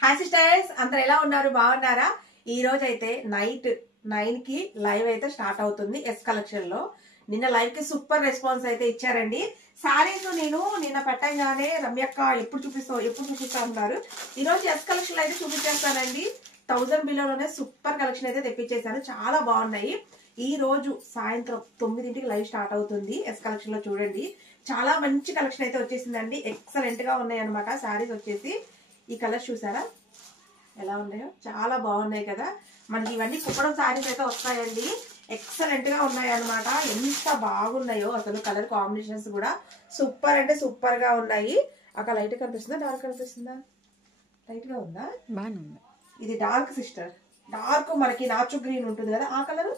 Hi sisters, అందరు ఎలా ఉన్నారు? బాగున్నారా? ఈ రోజు అయితే నైట్ 9 కి లైవ్ అయితే స్టార్ట్ అవుతుంది ఎస్ కలెక్షన్ లో. నిన్న లైవ్ కి సూపర్ రెస్పాన్స్ అయితే ఇచ్చారండి. సారీస్ నేను నిన్న పెట్టగానే రమ్యక్క ఎప్పుడు చూపిస్తా ఉన్నారు. ఈ రోజు ఎస్ కలెక్షన్ అయితే చూపించేస్తానండి. 1000 బిలోలోనే సూపర్ కలెక్షన్ అయితే తెప్పించేసాను. చాలా బాగున్నాయి. ఈ రోజు సాయంత్రం 9కి లైవ్ స్టార్ట్ అవుతుంది ఎస్ కలెక్షన్ లో. చూడండి, చాలా మంచి కలెక్షన్ అయితే వచ్చేసిందండి. ఎక్సలెంట్ గా ఉన్నాయి అనమాట. సారీస్ వచ్చేసి ఈ కలర్స్ చూసారా ఎలా ఉన్నాయో? చాలా బాగున్నాయి కదా. మనకి ఇవన్నీ కుప్పడం సారీస్ అయితే వస్తాయండి. ఎక్సలెంట్ గా ఉన్నాయి అనమాట. ఎంత బాగున్నాయో అసలు. కలర్ కాంబినేషన్స్ కూడా సూపర్ అంటే సూపర్ గా ఉన్నాయి. అక్కడ లైట్ కనిపిస్తుందా, డార్క్ కనిపిస్తుందా? లైట్ గా ఉందా? బాగుంది. ఇది డార్క్ సిస్టర్. డార్క్ మనకి నాచు గ్రీన్ ఉంటుంది కదా, ఆ కలర్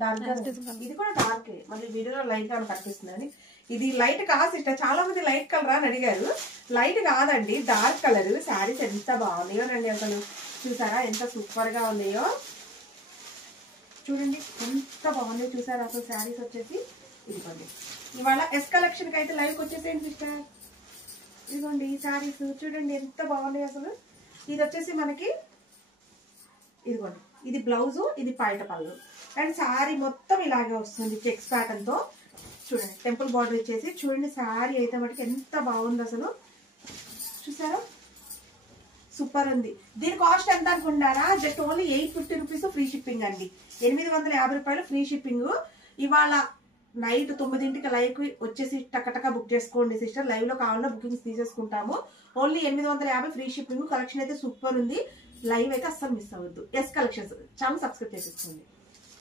డార్క్. ఇది కూడా డార్క్, మళ్ళీ వీడియోలో లైట్ గా కనిపిస్తుంది అని. ఇది లైట్ కాదు సిస్టర్. చాలా మంది లైట్ కలర్ అని అడిగారు. లైట్ కాదండి, డార్క్ కలర్. శారీస్ ఎంత బాగున్నాయోనండి అసలు. చూసారా ఎంత సూపర్ గా ఉన్నాయో? చూడండి ఎంత బాగున్నాయో చూసారా అసలు. శారీస్ వచ్చేసి ఇదిగోండి. ఇవాళ ఎస్ కలెక్షన్ కి అయితే లైవ్ వచ్చేసేయండి సిస్టర్. ఇదిగోండి ఈ శారీస్ చూడండి ఎంత బాగున్నాయి అసలు. ఇది వచ్చేసి మనకి ఇదిగోండి, ఇది బ్లౌజ్, ఇది పైట పళ్ళు. అండ్ శారీ మొత్తం ఇలాగే వస్తుంది చెక్స్ ప్యాటర్న్ తో. చూడండి టెంపుల్ బార్డర్ ఇచ్చేసి. చూడండి శారీ అయితే మటుకు ఎంత బాగుంది అసలు. చూసారా సూపర్ ఉంది. దీని కాస్ట్ ఎంత అనుకుంటారా? Just only 850 rupees free shipping అండి. 850 రూపాయలు ఫ్రీ షిప్పింగ్. ఇవాళ నైట్ 9కి లైవ్ కి వచ్చేసి టకటక బుక్ చేసుకోండి సిస్టర్. లైవ్ లో కావాలన్నా బుకింగ్స్ తీసేసుకుంటాము. Only 850 free shipping. కలెక్షన్ అయితే సూపర్ ఉంది. లైవ్ అయితే అస్సలు మిస్ అవ్వద్దు. ఎస్ కలెక్షన్స్ ఛానల్ సబ్స్క్రైబ్ చేసేసుకోండి.